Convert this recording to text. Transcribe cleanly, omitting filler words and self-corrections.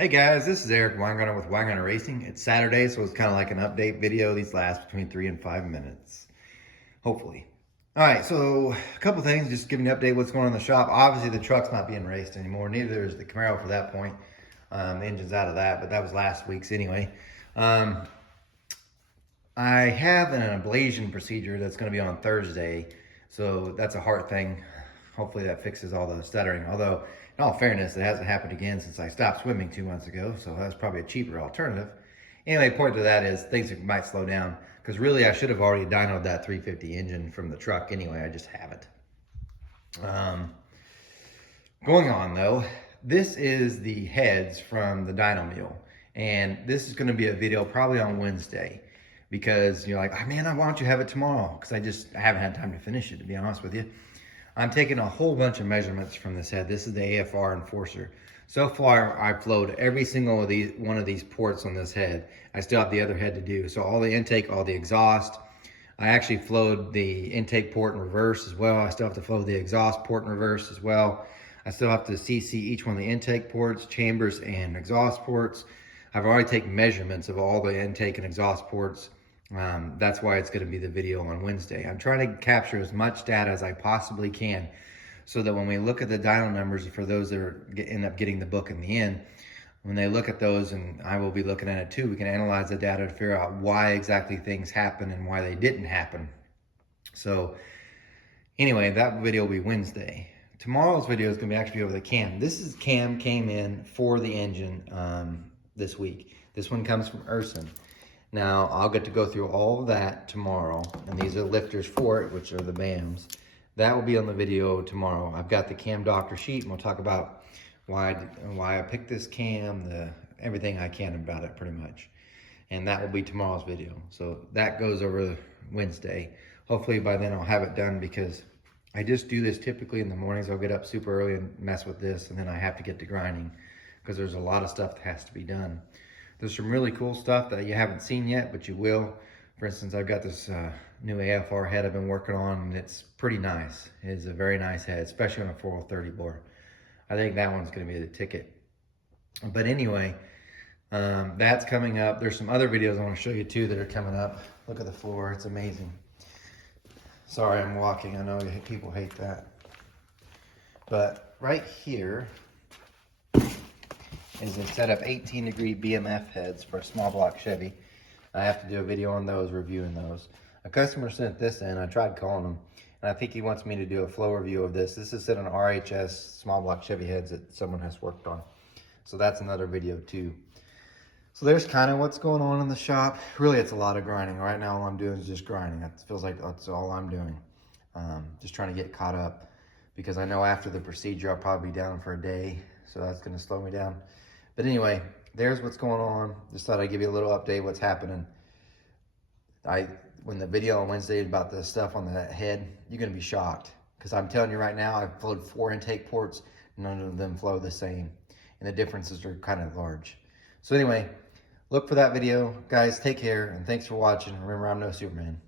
Hey guys, this is Eric Weingarten with Weingarten Racing. It's Saturday, so it's kind of like an update video. These last between 3 and 5 minutes, hopefully. All right, so a couple things, just giving you an update what's going on in the shop. Obviously, the truck's not being raced anymore. Neither is the Camaro for that point. The engine's out of that, but that was last week's anyway. I have an ablation procedure that's going to be on Thursday, so that's a heart thing. Hopefully that fixes all the stuttering. Although, in all fairness, it hasn't happened again since I stopped swimming 2 months ago, so that's probably a cheaper alternative. Anyway, point to that is things might slow down, because really I should have already dynoed that 350 engine from the truck anyway. I just haven't. Going on though, this is the heads from the dyno mill, and this is going to be a video probably on Wednesday, because you're like, oh, man, why don't you have it tomorrow? Because I haven't had time to finish it, to be honest with you. I'm taking a whole bunch of measurements from this head. This is the AFR Enforcer. So far, I've flowed every single one of these ports on this head. I still have the other head to do. So all the intake, all the exhaust. I actually flowed the intake port in reverse as well. I still have to flow the exhaust port in reverse as well. I still have to CC each one of the intake ports, chambers, and exhaust ports. I've already taken measurements of all the intake and exhaust ports. That's why it's going to be the video on Wednesday. I'm trying to capture as much data as I possibly can, so that when we look at the dyno numbers for those that end up getting the book in the end, when they look at those, and I will be looking at it too, we can analyze the data to figure out why exactly things happen and why they didn't happen. So anyway, that video will be Wednesday. Tomorrow's video is going to actually be over the cam. This cam came in for the engine this week. This one comes from Urson. Now, I'll get to go through all of that tomorrow, and these are lifters for it, which are the BAMs. That will be on the video tomorrow. I've got the cam doctor sheet, and we'll talk about why I picked this cam, everything I can about it, pretty much. And that will be tomorrow's video. So that goes over Wednesday. Hopefully by then I'll have it done, because I just do this typically in the mornings. I'll get up super early and mess with this, and then I have to get to grinding, because there's a lot of stuff that has to be done. There's some really cool stuff that you haven't seen yet, but you will. For instance, I've got this new AFR head I've been working on, and it's pretty nice. It's a very nice head, especially on a 4030 bore. I think that one's going to be the ticket. But anyway, that's coming up. There's some other videos I want to show you too that are coming up. Look at the floor. It's amazing. Sorry, I'm walking. I know people hate that. But right here is a set of 18-degree BMF heads for a small block Chevy. I have to do a video on those, reviewing those. A customer sent this in. I tried calling him, and I think he wants me to do a flow review of this. This is set on RHS small block Chevy heads that someone has worked on. So that's another video too. So there's kind of what's going on in the shop. Really, it's a lot of grinding. Right now, all I'm doing is just grinding. It feels like that's all I'm doing. Just trying to get caught up, because I know after the procedure, I'll probably be down for a day. So that's going to slow me down. But anyway, there's what's going on. Just thought I'd give you a little update what's happening. When the video on Wednesday is about the stuff on the head, you're going to be shocked. Because I'm telling you right now, I've flowed 4 intake ports. None of them flow the same. And the differences are kind of large. So anyway, look for that video. Guys, take care, and thanks for watching. Remember, I'm no Superman.